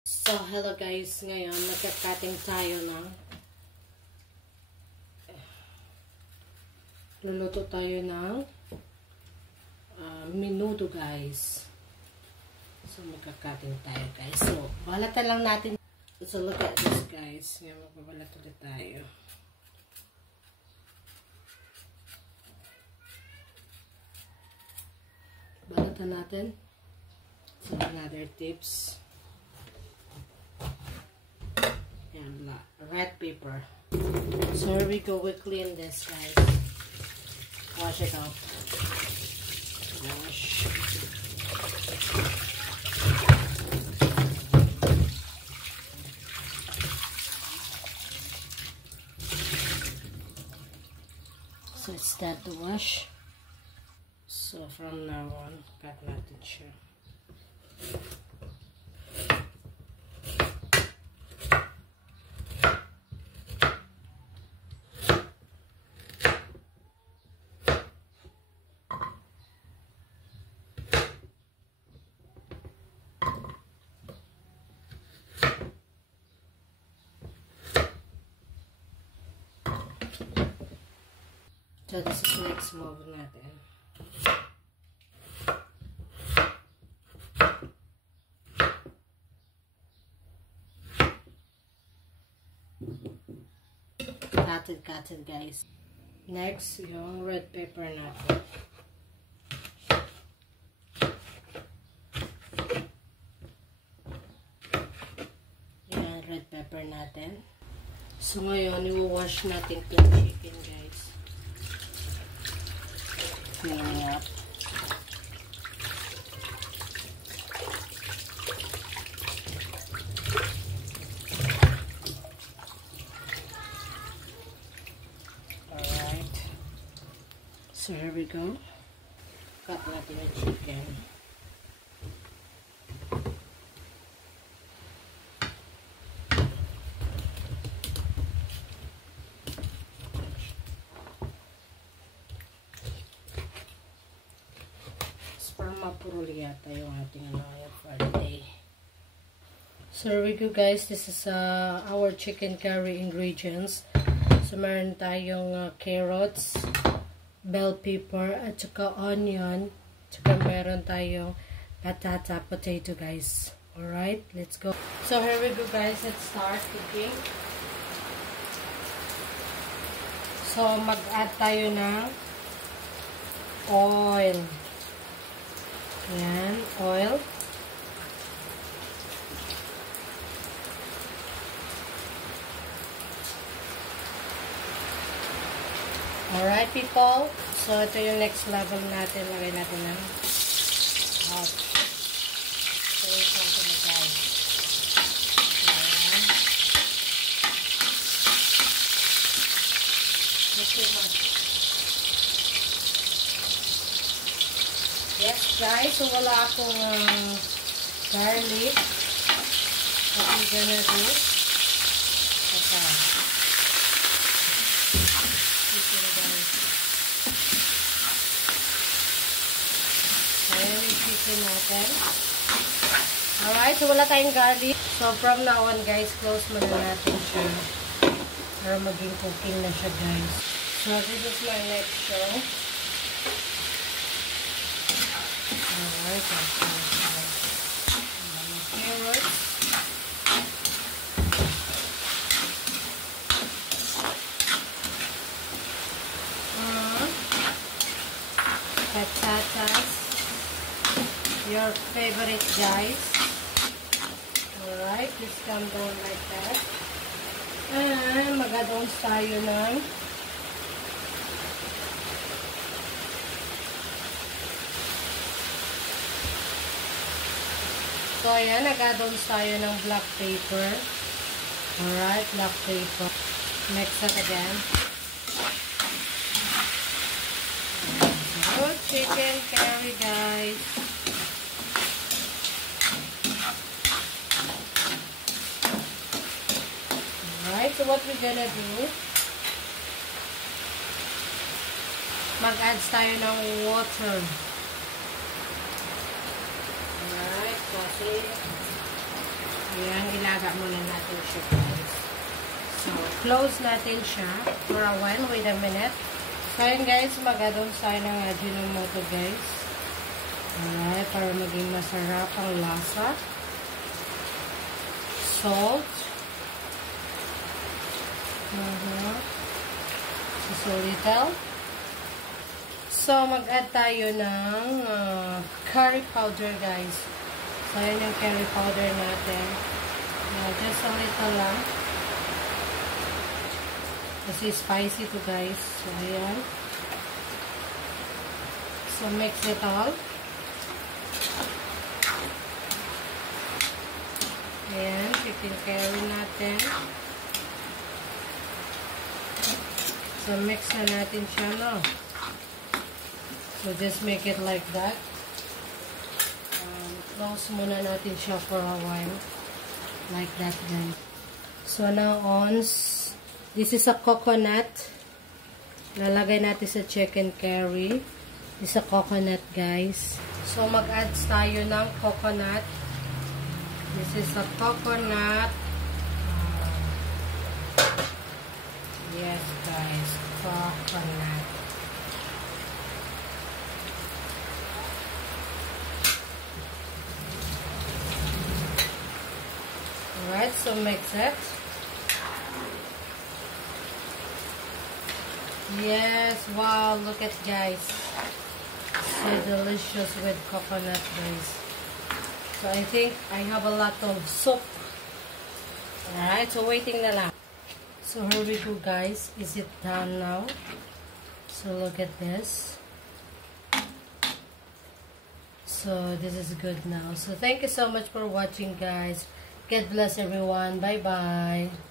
So, hello guys. Ngayon, magka-cutting tayo ng luluto tayo ng menudo guys. So, magka-cutting tayo guys. So, balatan lang natin. So, look at this guys. Ngayon, magbabalat ulit tayo. Balatan natin. So, another tips. And red paper. So here we go. We clean this, guys. Wash it off. Wash. So it's time to wash. So from now on, cut natin siya. So, this is the next move natin. Cutted guys. Next, yung red pepper natin. Yan, red pepper natin. So, ngayon, i-wash natin yung chicken guys. Cleaning up. Alright. So here we go. Cut natin yung chicken. Mapuruli yata yung ating for the day. So here we go guys. This is our chicken curry ingredients. So meron tayong carrots, bell pepper, at saka onion. Saka meron tayong potato guys. Alright, let's go. So here we go guys. Let's start cooking. So mag-add tayo ng oil. Yan, oil. Alright, people. So, ito yung next level natin. Lagay natin ng hot. So, ito na guys. Ayan. Not too much. Yes, guys. So, wala akong garlic. What we're gonna do? Okay. Chicken, guys. Ayan yung chicken natin. Alright. So, wala tayong garlic. So, from now on, guys, close muna natin siya. Para maging cooking na siya, guys. So, this is my next show. Alright, carrots. Patatas. Your favorite guys. Alright, just come down like that. And mag-add-ons tayo ng so, ayan, nag-add-ons tayo ng black pepper. Alright, black pepper. Mix it again. Good chicken curry, guys. Alright, so what we're gonna do, mag-add tayo ng water. Alright, kasi Ayan, ilaga muna natin siya, guys. So, close natin siya for a while. Wait a minute. So, ayan guys, mag-add-on tayo ng Ajinomoto, guys. Alright, para maging masarap ang lasa. Salt. Just a little. So, mag-add tayo ng curry powder, guys. So, ayan yung curry powder natin. Just a little lang. Kasi spicy to, guys. So, ayan. So, mix it all. Ayan, chicken curry natin. So, mix na natin siya, no? So, just make it like that. Close muna natin siya for a while. Like that, guys. So, now on, this is a coconut. Lalagay natin sa chicken curry. This is a coconut, guys. So, mag-add tayo ng coconut. This is a coconut. Yes, guys. Coconut. Alright, so mix it. Yes, wow, look at guys. So delicious with coconut, guys. So I think I have a lot of soup. Alright, so waiting na lang. So here we go, guys. Is it done now? So look at this. So this is good now. So thank you so much for watching, guys. God bless everyone. Bye-bye.